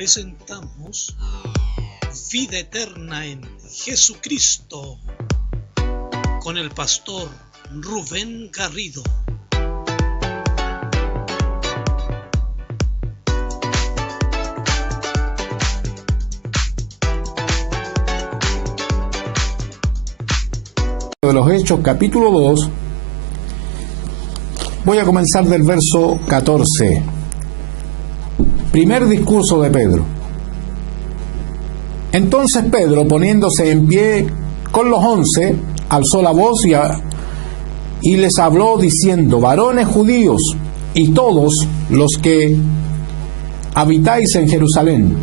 presentamos Vida Eterna en Jesucristo con el pastor Rubén Garrido. De los Hechos, capítulo 2, voy a comenzar del verso 14. Primer discurso de Pedro. Entonces Pedro, poniéndose en pie con los 11, alzó la voz y les habló diciendo: varones judíos y todos los que habitáis en Jerusalén,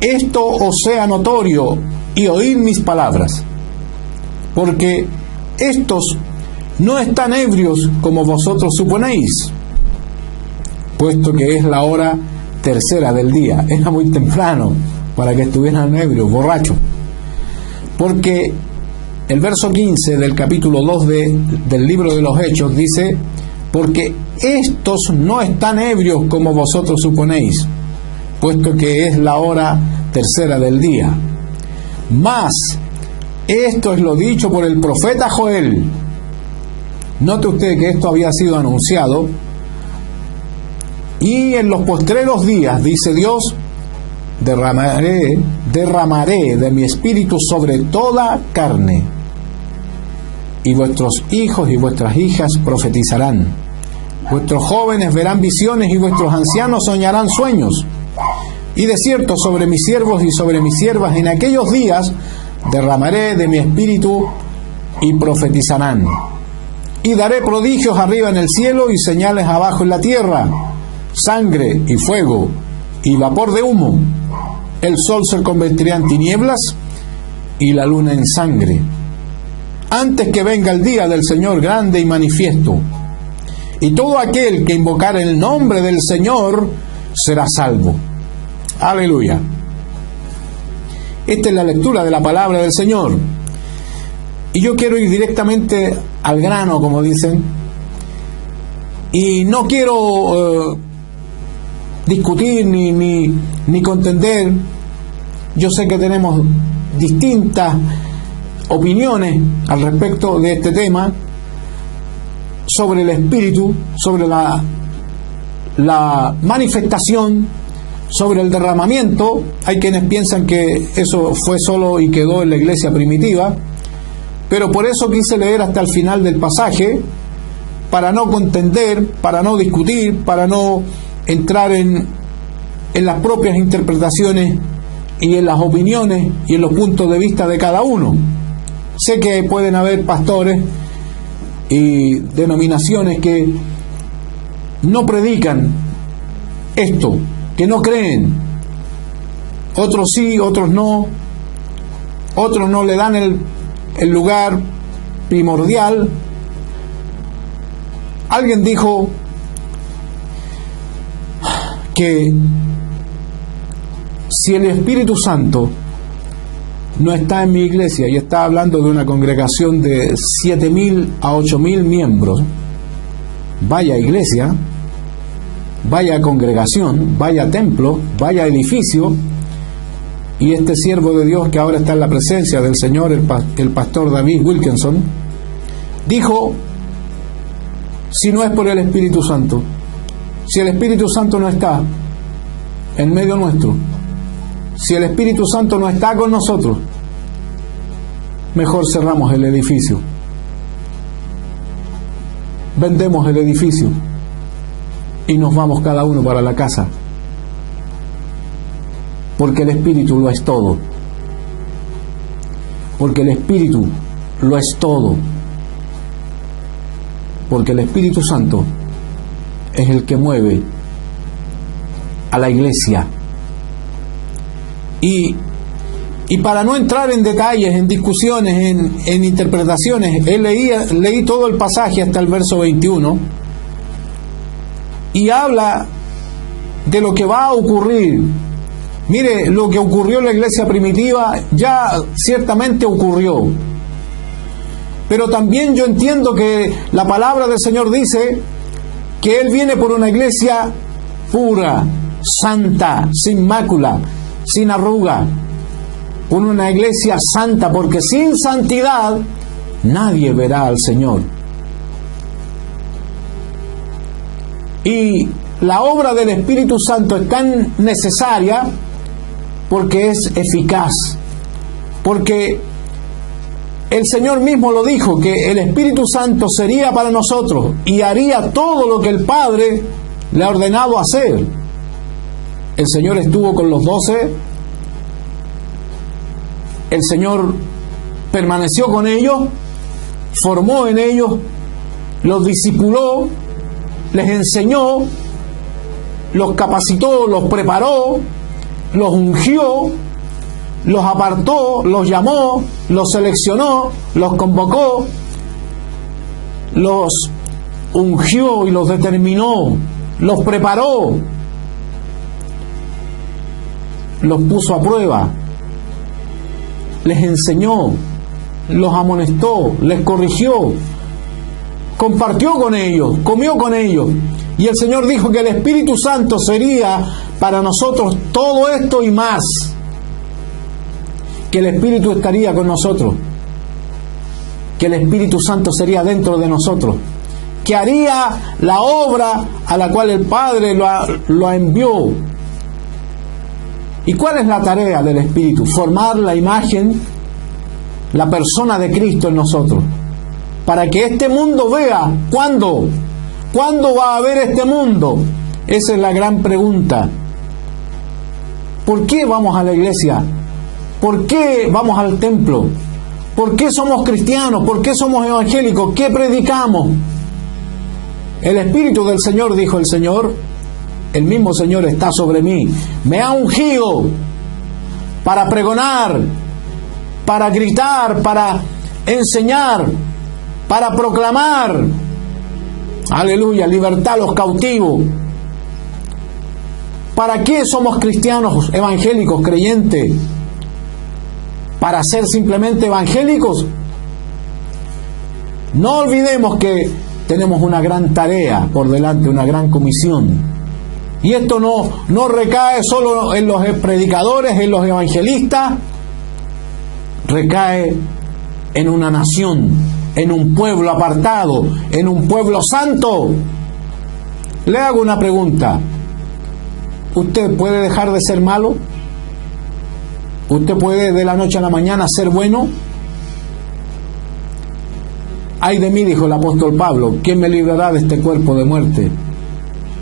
esto os sea notorio y oíd mis palabras, porque estos no están ebrios como vosotros suponéis, puesto que es la hora tercera del día. Era muy temprano para que estuvieran ebrios, borrachos, porque el verso 15 del capítulo 2 del libro de los Hechos dice: porque estos no están ebrios como vosotros suponéis, puesto que es la hora tercera del día. Mas esto es lo dicho por el profeta Joel. Note usted que esto había sido anunciado. Y en los postreros días, dice Dios, derramaré de mi espíritu sobre toda carne, y vuestros hijos y vuestras hijas profetizarán, vuestros jóvenes verán visiones y vuestros ancianos soñarán sueños. Y de cierto, sobre mis siervos y sobre mis siervas en aquellos días derramaré de mi espíritu y profetizarán. Y daré prodigios arriba en el cielo y señales abajo en la tierra, sangre y fuego y vapor de humo. El sol se convertirá en tinieblas y la luna en sangre, antes que venga el día del Señor grande y manifiesto. Y todo aquel que invocare el nombre del Señor será salvo. Aleluya. Esta es la lectura de la palabra del Señor. Y yo quiero ir directamente al grano, como dicen. Y no quiero discutir ni contender. Yo sé que tenemos distintas opiniones al respecto de este tema, sobre el Espíritu, sobre la manifestación, sobre el derramamiento. Hay quienes piensan que eso fue solo y quedó en la iglesia primitiva, pero por eso quise leer hasta el final del pasaje, para no contender, para no discutir, para no entrar en las propias interpretaciones y en las opiniones y en los puntos de vista de cada uno. Sé que pueden haber pastores y denominaciones que no predican esto, que no creen. Otros sí, otros no. Otros no le dan el lugar primordial. Alguien dijo que si el Espíritu Santo no está en mi iglesia, y está hablando de una congregación de 7.000 a 8.000 miembros, vaya iglesia, vaya congregación, vaya templo, vaya edificio. Y este siervo de Dios, que ahora está en la presencia del Señor, el pastor David Wilkinson, dijo: si no es por el Espíritu Santo, si el Espíritu Santo no está en medio nuestro, si el Espíritu Santo no está con nosotros, mejor cerramos el edificio, vendemos el edificio y nos vamos cada uno para la casa, porque el Espíritu lo es todo, porque el Espíritu lo es todo, porque el Espíritu Santo es el que mueve a la iglesia. Y para no entrar en detalles, en discusiones, en interpretaciones, leí todo el pasaje hasta el verso 21, y habla de lo que va a ocurrir. Mire, lo que ocurrió en la iglesia primitiva ya ciertamente ocurrió, pero también yo entiendo que la palabra del Señor dice que Él viene por una iglesia pura, santa, sin mácula, sin arruga, una iglesia santa, porque sin santidad nadie verá al Señor. Y la obra del Espíritu Santo es tan necesaria porque es eficaz, porque el Señor mismo lo dijo, que el Espíritu Santo sería para nosotros y haría todo lo que el Padre le ha ordenado hacer. El Señor estuvo con los 12, el Señor permaneció con ellos, formó en ellos, los discipuló, les enseñó, los capacitó, los preparó, los ungió, los apartó, los llamó, los seleccionó, los convocó, los ungió y los determinó, los preparó, los puso a prueba, les enseñó, los amonestó, les corrigió, compartió con ellos, comió con ellos. Y el Señor dijo que el Espíritu Santo sería para nosotros todo esto y más, que el Espíritu estaría con nosotros, que el Espíritu Santo sería dentro de nosotros, que haría la obra a la cual el Padre lo envió. ¿Y cuál es la tarea del Espíritu? Formar la imagen, la persona de Cristo en nosotros, para que este mundo vea. ¿Cuándo va a haber este mundo? Esa es la gran pregunta. ¿Por qué vamos a la iglesia? ¿Por qué vamos al templo? ¿Por qué somos cristianos? ¿Por qué somos evangélicos? ¿Qué predicamos? El Espíritu del Señor, dijo el Señor, el mismo Señor está sobre mí. Me ha ungido para pregonar, para gritar, para enseñar, para proclamar, aleluya, libertad a los cautivos. ¿Para qué somos cristianos evangélicos, creyentes? ¿Para ser simplemente evangélicos? No olvidemos que tenemos una gran tarea por delante, una gran comisión. Y esto no recae solo en los predicadores, en los evangelistas, recae en una nación, en un pueblo apartado, en un pueblo santo. Le hago una pregunta. ¿Usted puede dejar de ser malo? ¿Usted puede de la noche a la mañana ser bueno? Ay de mí, dijo el apóstol Pablo, ¿quién me librará de este cuerpo de muerte?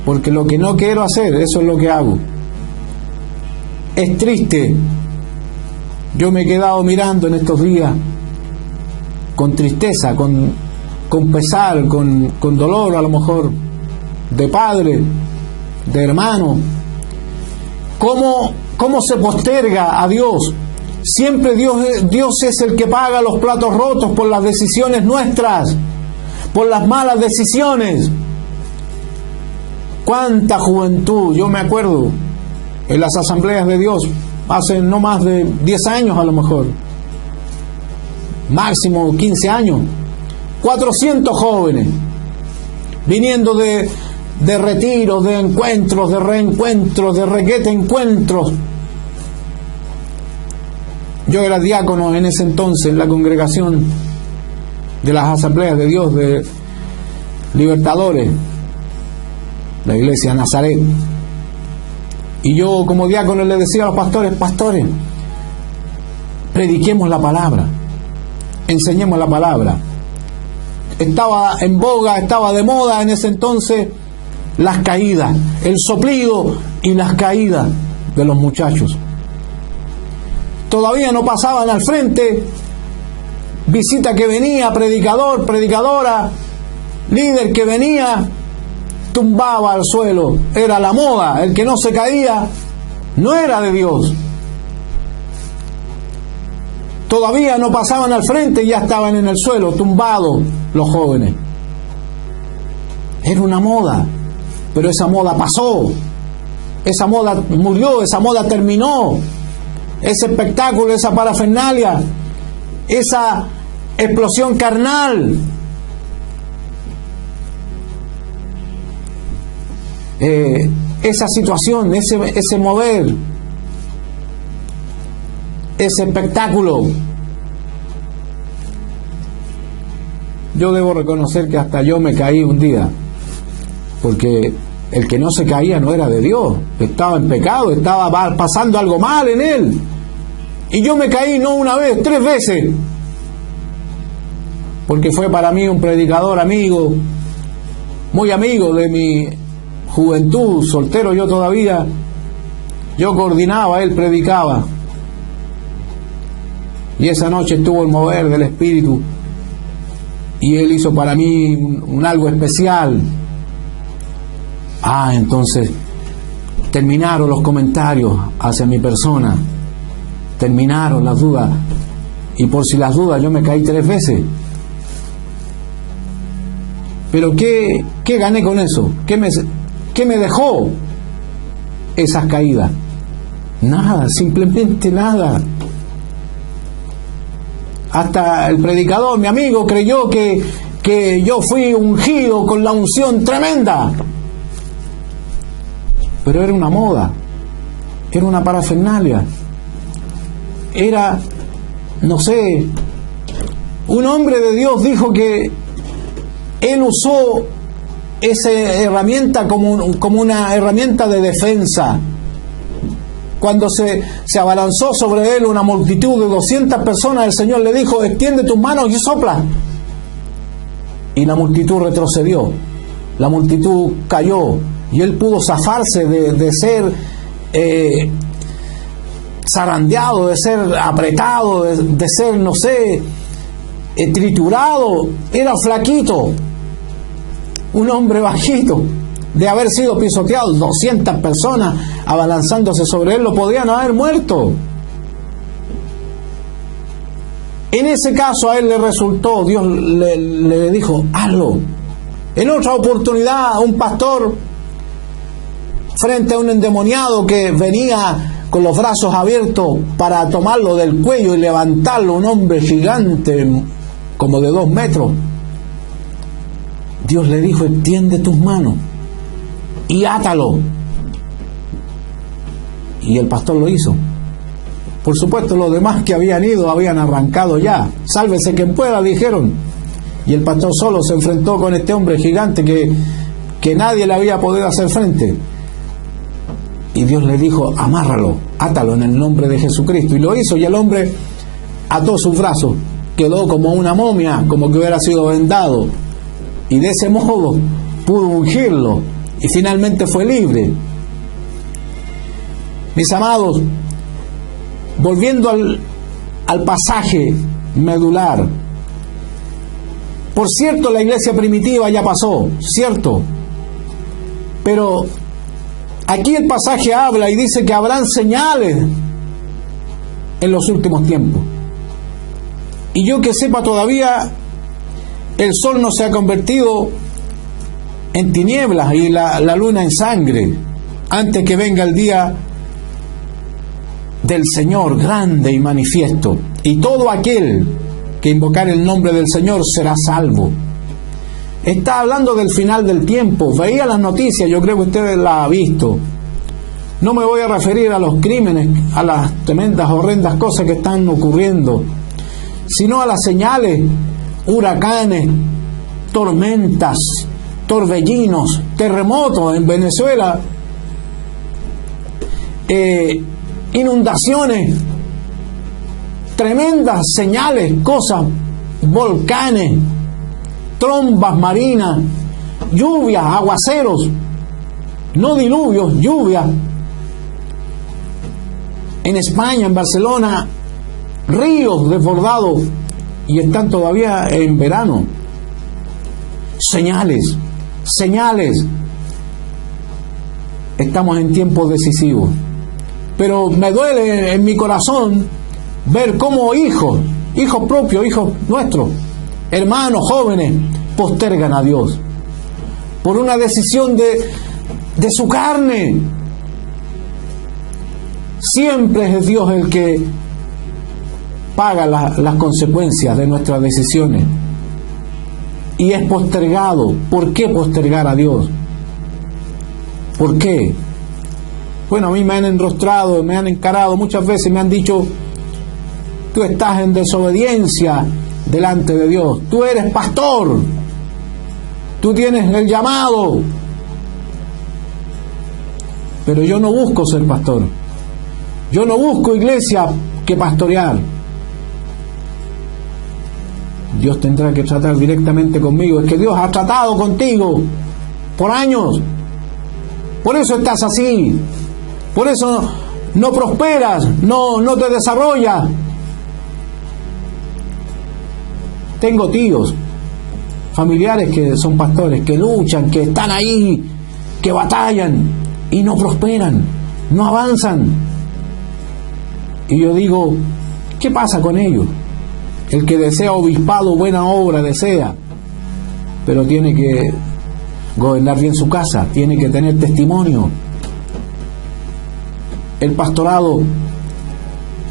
Porque lo que no quiero hacer, eso es lo que hago. Es triste. Yo me he quedado mirando en estos días con tristeza, con pesar, con dolor a lo mejor, de padre, de hermano. ¿Cómo se posterga a Dios? Siempre Dios es el que paga los platos rotos por las decisiones nuestras, por las malas decisiones. ¿Cuánta juventud? Yo me acuerdo en las asambleas de Dios, hace no más de 10 años a lo mejor, máximo 15 años, 400 jóvenes, viniendo de retiros, de encuentros, de reencuentros, de requete encuentros. Yo era diácono en ese entonces en la congregación de las asambleas de Dios de Libertadores, la iglesia Nazaret. Y yo como diácono le decía a los pastores, prediquemos la palabra, enseñemos la palabra. Estaba en boga, estaba de moda en ese entonces las caídas, el soplido y las caídas de los muchachos. Todavía no pasaban al frente, visita que venía, predicador, predicadora, líder que venía, tumbaba al suelo. Era la moda, el que no se caía no era de Dios. Todavía no pasaban al frente y ya estaban en el suelo, tumbados los jóvenes. Era una moda, pero esa moda pasó, esa moda murió, esa moda terminó. Ese espectáculo, esa parafernalia, esa explosión carnal, esa situación, ese mover, ese espectáculo. Yo debo reconocer que hasta yo me caí un día, porque el que no se caía no era de Dios, estaba en pecado, estaba pasando algo mal en él. Y yo me caí no una vez, 3 veces, porque fue para mí un predicador amigo, muy amigo de mi juventud, soltero yo todavía. Yo coordinaba, él predicaba, y esa noche estuvo el mover del Espíritu, y él hizo para mí un algo especial. Entonces terminaron los comentarios hacia mi persona, terminaron las dudas, y por si las dudas yo me caí 3 veces. Pero ¿qué gané con eso? ¿Qué me dejó esas caídas? Nada, simplemente nada. Hasta el predicador, mi amigo, creyó que yo fui ungido con la unción tremenda. Pero era una moda, era una parafernalia, era, no sé, un hombre de Dios dijo que él usó esa herramienta como una herramienta de defensa. Cuando se abalanzó sobre él una multitud de 200 personas, el Señor le dijo: extiende tus manos y sopla. Y la multitud retrocedió, la multitud cayó, y él pudo zafarse de ser zarandeado, de ser apretado, de ser, no sé, triturado. Era flaquito, un hombre bajito, de haber sido pisoteado, 200 personas abalanzándose sobre él, lo podían haber muerto. En ese caso a él le resultó, Dios le dijo: hazlo. En otra oportunidad, un pastor, frente a un endemoniado que venía con los brazos abiertos para tomarlo del cuello y levantarlo, un hombre gigante como de 2 metros, Dios le dijo: extiende tus manos y átalo. Y el pastor lo hizo. Por supuesto, los demás que habían ido habían arrancado ya. Sálvese quien pueda, dijeron. Y el pastor solo se enfrentó con este hombre gigante que nadie le había podido hacer frente. Y Dios le dijo: amárralo, átalo en el nombre de Jesucristo. Y lo hizo, y el hombre ató sus brazos. Quedó como una momia, como que hubiera sido vendado. Y de ese modo pudo ungirlo. Y finalmente fue libre. Mis amados, volviendo al pasaje medular. Por cierto, la iglesia primitiva ya pasó, cierto. Pero aquí el pasaje habla y dice que habrán señales en los últimos tiempos. Y yo que sepa, todavía el sol no se ha convertido en tinieblas y la luna en sangre, antes que venga el día del Señor grande y manifiesto, y todo aquel que invocar el nombre del Señor será salvo. Está hablando del final del tiempo. Veía las noticias, yo creo que ustedes las han visto. No me voy a referir a los crímenes, a las tremendas, horrendas cosas que están ocurriendo, sino a las señales: huracanes, tormentas, torbellinos, terremotos en Venezuela, inundaciones, tremendas señales, cosas, volcanes, trombas marinas, lluvias, aguaceros, no diluvios, lluvias. En España, en Barcelona, ríos desbordados, y están todavía en verano. Señales, señales. Estamos en tiempos decisivos. Pero me duele en mi corazón ver cómo hijos propios, hijos nuestros, hermanos jóvenes, postergan a Dios por una decisión de su carne. Siempre es Dios el que paga las consecuencias de nuestras decisiones, y es postergado. ¿Por qué postergar a Dios? ¿Por qué? Bueno, a mí me han enrostrado, me han encarado, muchas veces me han dicho: tú estás en desobediencia delante de Dios, tú eres pastor, tú tienes el llamado. Pero yo no busco ser pastor, yo no busco iglesia que pastorear. Dios tendrá que tratar directamente conmigo. Es que Dios ha tratado contigo por años, por eso estás así, por eso no prosperas, no te desarrollas. Tengo tíos, familiares que son pastores, que luchan, que están ahí, que batallan y no prosperan, no avanzan. Y yo digo: ¿qué pasa con ellos? El que desea obispado, buena obra desea, pero tiene que gobernar bien su casa, tiene que tener testimonio. El pastorado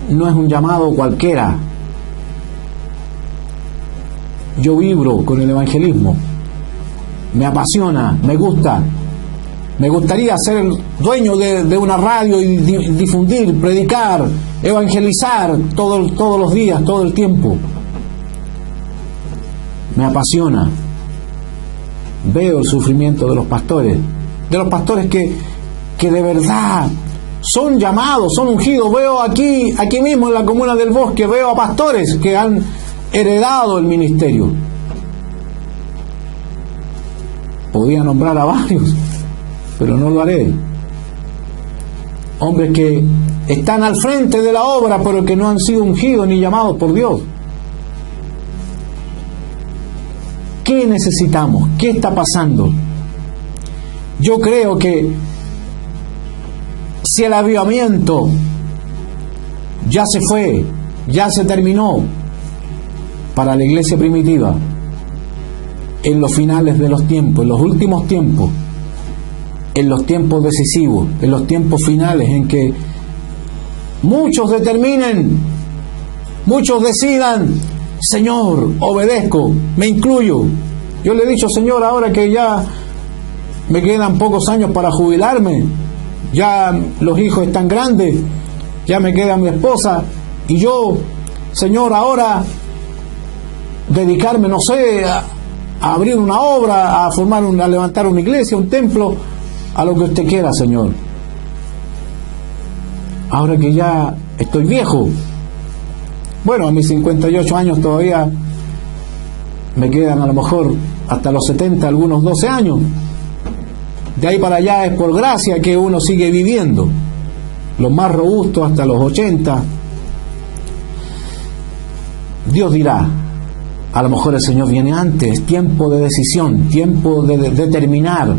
no es un llamado cualquiera. Yo vibro con el evangelismo, me apasiona, me gusta. Me gustaría ser el dueño de una radio y difundir, predicar, evangelizar todos los días, todo el tiempo. Me apasiona. Veo el sufrimiento de los pastores que de verdad son llamados, son ungidos. Veo aquí mismo en la comuna del Bosque, veo a pastores que han heredado el ministerio. Podría nombrar a varios, pero no lo haré. Hombres que están al frente de la obra, pero que no han sido ungidos ni llamados por Dios. ¿Qué necesitamos? ¿Qué está pasando? Yo creo que si el avivamiento ya se fue, ya se terminó para la iglesia primitiva, en los finales de los tiempos, en los últimos tiempos, en los tiempos decisivos, en los tiempos finales en que muchos determinen, muchos decidan: Señor, obedezco, me incluyo. Yo le he dicho: Señor, ahora que ya me quedan pocos años para jubilarme, ya los hijos están grandes, ya me queda mi esposa, y yo, Señor, ahora dedicarme, no sé, a abrir una obra, a levantar una iglesia, un templo, a lo que usted quiera, Señor. Ahora que ya estoy viejo, bueno, a mis 58 años todavía me quedan a lo mejor hasta los 70, algunos 12 años. De ahí para allá es por gracia que uno sigue viviendo. Los más robustos hasta los 80. Dios dirá: a lo mejor el Señor viene antes. Tiempo de decisión, tiempo de determinar.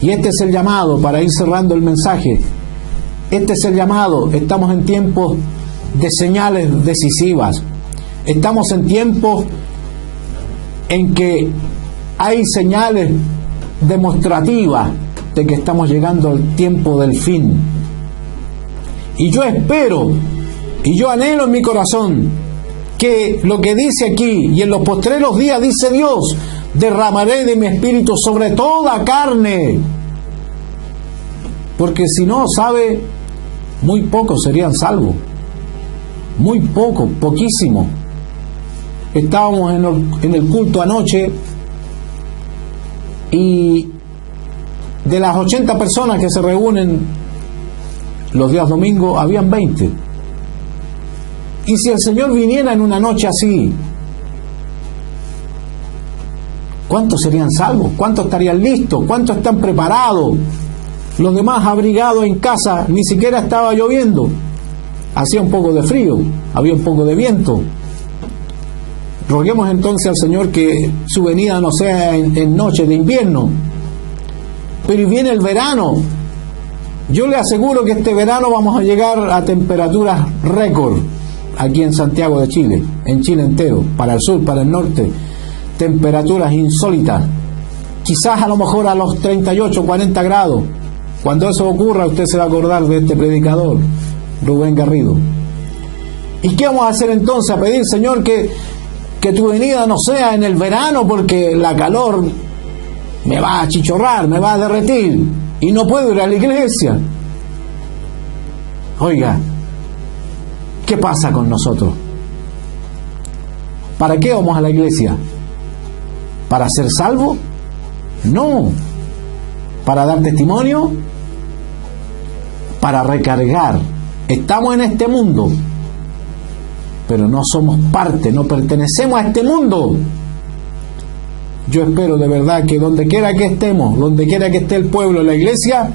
Y este es el llamado, para ir cerrando el mensaje. Este es el llamado. Estamos en tiempos de señales decisivas. Estamos en tiempos en que hay señales demostrativas de que estamos llegando al tiempo del fin. Y yo espero y yo anhelo en mi corazón que lo que dice aquí: y en los postreros días, dice Dios, derramaré de mi espíritu sobre toda carne. Porque si no, sabe, muy pocos serían salvos. Muy poco, poquísimo. Estábamos en el culto anoche, y de las 80 personas que se reúnen los días domingos, habían 20. Y si el Señor viniera en una noche así, ¿cuántos serían salvos? ¿Cuántos estarían listos? ¿Cuántos están preparados? Los demás abrigados en casa, ni siquiera estaba lloviendo. Hacía un poco de frío, había un poco de viento. Roguemos entonces al Señor que su venida no sea en noche de invierno. Pero viene el verano. Yo le aseguro que este verano vamos a llegar a temperaturas récord aquí en Santiago de Chile, en Chile entero, para el sur, para el norte. Temperaturas insólitas. Quizás a lo mejor a los 38, 40 grados. Cuando eso ocurra, usted se va a acordar de este predicador, Rubén Garrido. ¿Y qué vamos a hacer entonces? A pedir, Señor, que tu venida no sea en el verano, porque la calor me va a achichorrar, me va a derretir y no puedo ir a la iglesia. Oiga, ¿qué pasa con nosotros? ¿Para qué vamos a la iglesia? ¿Para ser salvos? No. ¿Para dar testimonio? Para recargar. Estamos en este mundo, pero no somos parte, no pertenecemos a este mundo. Yo espero de verdad que donde quiera que estemos, donde quiera que esté el pueblo, la iglesia,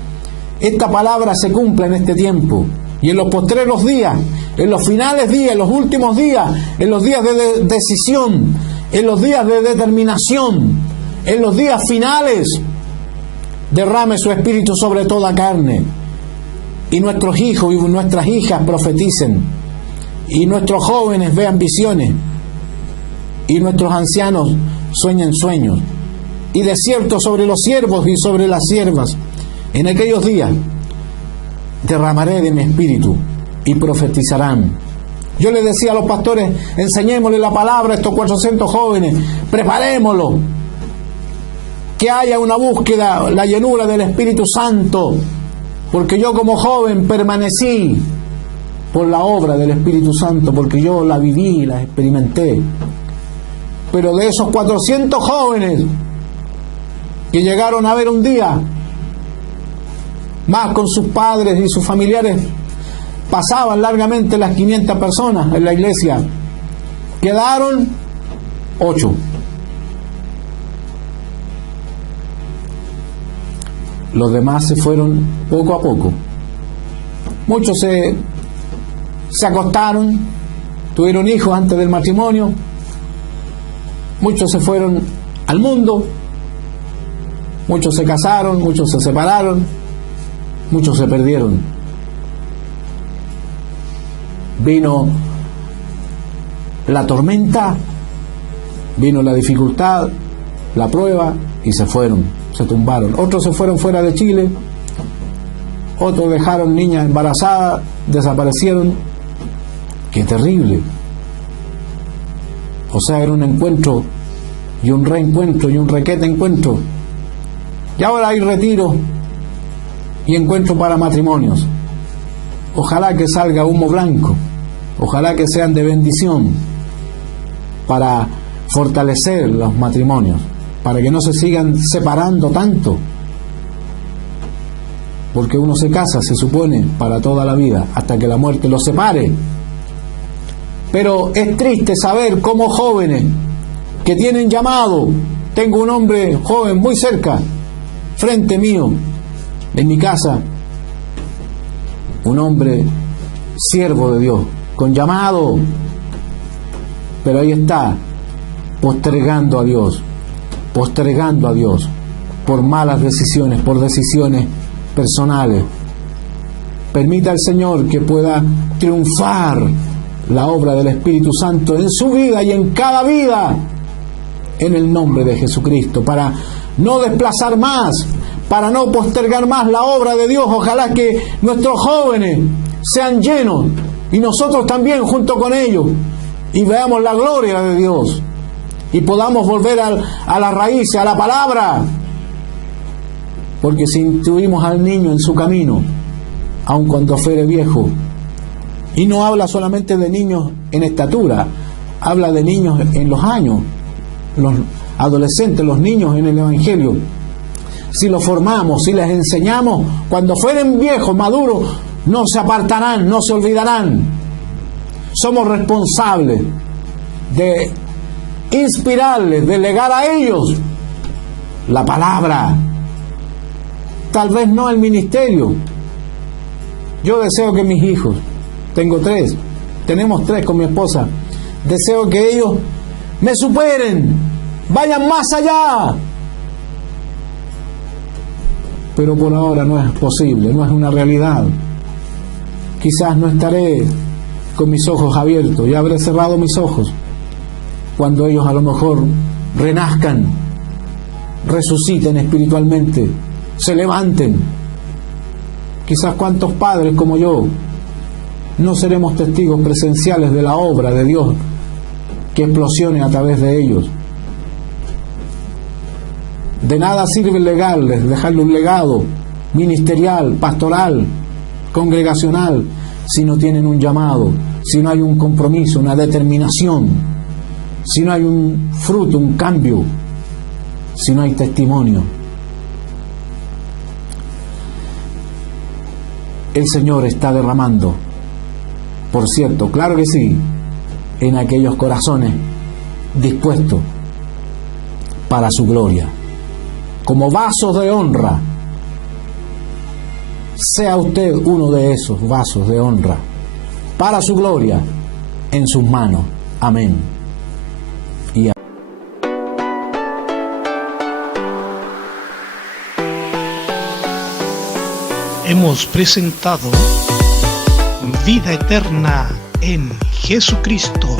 esta palabra se cumpla en este tiempo. Y en los postreros días, en los finales días, en los últimos días, en los días de decisión, en los días de determinación, en los días finales, derrame su espíritu sobre toda carne. Y nuestros hijos y nuestras hijas profeticen. Y nuestros jóvenes vean visiones. Y nuestros ancianos sueñen sueños. Y de cierto sobre los siervos y sobre las siervas, en aquellos días derramaré de mi espíritu y profetizarán. Yo les decía a los pastores, enseñémosle la palabra a estos 400 jóvenes, preparémoslo, que haya una búsqueda, la llenura del Espíritu Santo, porque yo como joven permanecí por la obra del Espíritu Santo, porque yo la viví, la experimenté. Pero de esos 400 jóvenes que llegaron a ver un día, más con sus padres y sus familiares, pasaban largamente las 500 personas en la iglesia, quedaron 8. Los demás se fueron poco a poco. Muchos se acostaron, tuvieron hijos antes del matrimonio, muchos se fueron al mundo, muchos se casaron, muchos se separaron, muchos se perdieron. Vino la tormenta, vino la dificultad, la prueba, y se fueron, se tumbaron. Otros se fueron fuera de Chile, otros dejaron niñas embarazadas, desaparecieron. ¡Qué terrible! O sea, era un encuentro y un reencuentro y un requete encuentro. Y ahora hay retiro y encuentro para matrimonios. Ojalá que salga humo blanco, ojalá que sean de bendición para fortalecer los matrimonios, para que no se sigan separando tanto, porque uno se casa, se supone, para toda la vida, hasta que la muerte los separe. Pero es triste saber cómo jóvenes que tienen llamado, tengo un hombre joven muy cerca, frente mío, en mi casa, un hombre siervo de Dios, con llamado, pero ahí está, postergando a Dios, por malas decisiones, por decisiones personales. Permita al Señor que pueda triunfar la obra del Espíritu Santo en su vida y en cada vida, en el nombre de Jesucristo, para no desplazar más, para no postergar más la obra de Dios. Ojalá que nuestros jóvenes sean llenos y nosotros también junto con ellos, y veamos la gloria de Dios y podamos volver a la raíz, a la palabra, porque si instruimos al niño en su camino, aun cuando fuere viejo. Y no habla solamente de niños en estatura, habla de niños en los años, los adolescentes, los niños en el Evangelio. Si los formamos, si les enseñamos, cuando fueren viejos, maduros, no se apartarán, no se olvidarán. Somos responsables de inspirarles, de legar a ellos la palabra. Tal vez no el ministerio. Yo deseo que mis hijos, tenemos 3 con mi esposa, deseo que ellos me superen, vayan más allá. Pero por ahora no es posible, no es una realidad. Quizás no estaré con mis ojos abiertos, ya habré cerrado mis ojos cuando ellos a lo mejor renazcan, resuciten espiritualmente, se levanten. Quizás cuántos padres como yo no seremos testigos presenciales de la obra de Dios que explosione a través de ellos. De nada sirve legarles, dejarle un legado ministerial, pastoral, congregacional, si no tienen un llamado, si no hay un compromiso, una determinación, si no hay un fruto, un cambio, si no hay testimonio. El Señor está derramando, por cierto, claro que sí, en aquellos corazones dispuestos para su gloria, como vasos de honra. Sea usted uno de esos vasos de honra para su gloria en sus manos. Amén. Hemos presentado Vida Eterna en Jesucristo.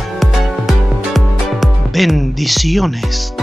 Bendiciones.